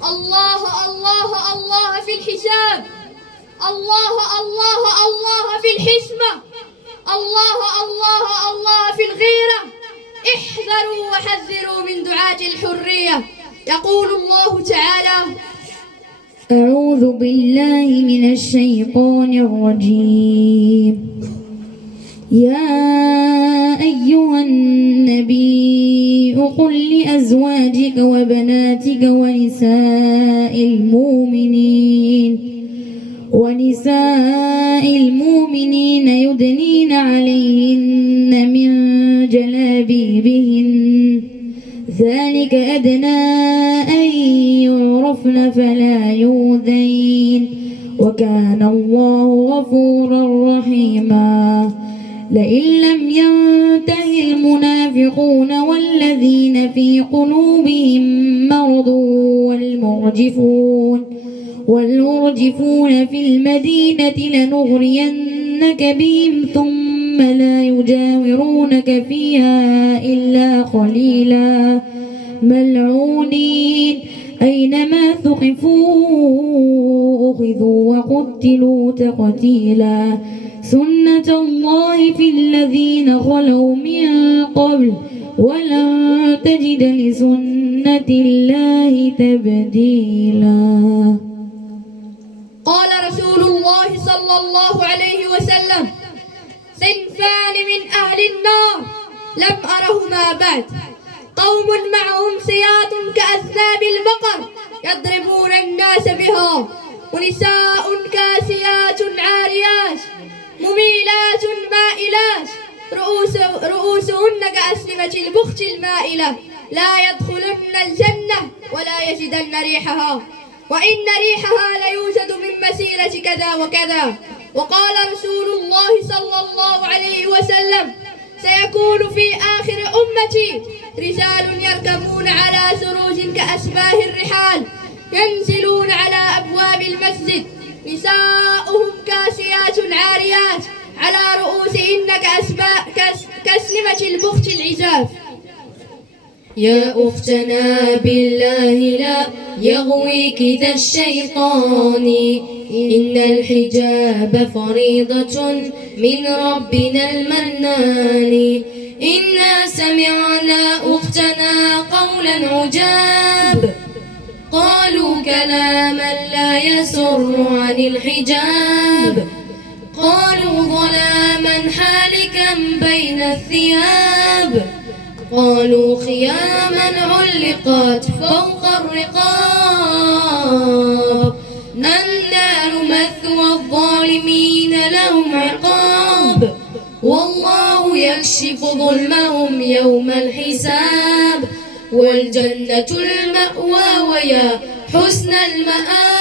الله الله الله في الحساب، الله الله الله في الحسمة، الله الله الله في الغيرة. احذروا وحذروا من دعاة الحرية. يقول الله تعالى: أعوذ بالله من الشيطان الرجيم. يا أيها النبي قل لأزواجك وبناتك ونساء المؤمنين يدنين عليهن من جلابيبهن ذلك أدنى أن يعرفن فلا يؤذين وكان الله غفورا رحيما. لئن لم ينته المنافقون والذين في قلوبهم مرض والمرجفون في المدينة لنغرينك بهم ثم لا يجاورونك فيها إلا قليلا ملعونين أينما ثقفوا أخذوا وقتلوا تقتيلا. سنة الله في الذين خلوا من قبل ولن تجد لسنة الله تبديلا. قال رسول الله صلى الله عليه وسلم: صنفان من أهل النار لم أرهما بعد، قوم معهم سياط كأذناب البقر يضربون الناس بها، ونساء كاسيات عاريات مميلات مائلات رؤوسهن كأسنمة البخت المائلة، لا يدخلن الجنة ولا يجدن ريحها، وإن ريحها ليوجد من مسيرة كذا وكذا. وقال رسول الله صلى الله عليه وسلم: سيكون في آخر أمتي رجال يركبون على سروج كأشباه الرحال ينزلون على أبواب المسجد، نساؤهم كاسيات عاريات على رؤوسهن كأسنمة البخت العجاف. يا أختنا بالله لا يغويك ذا الشيطان، إن الحجاب فريضة من ربنا المنان. إنا سمعنا أختنا قولا عجاب، قالوا كلاما لا يسر عن الحجاب، قالوا ظلاما حالكا بين الثياب، قالوا خياما علقت فوق الرقاب، النار مثوى الظالمين لهم عقاب، والله يكشف ظلمهم يوم الحساب، والجنة المأوى ويا حسن المآب.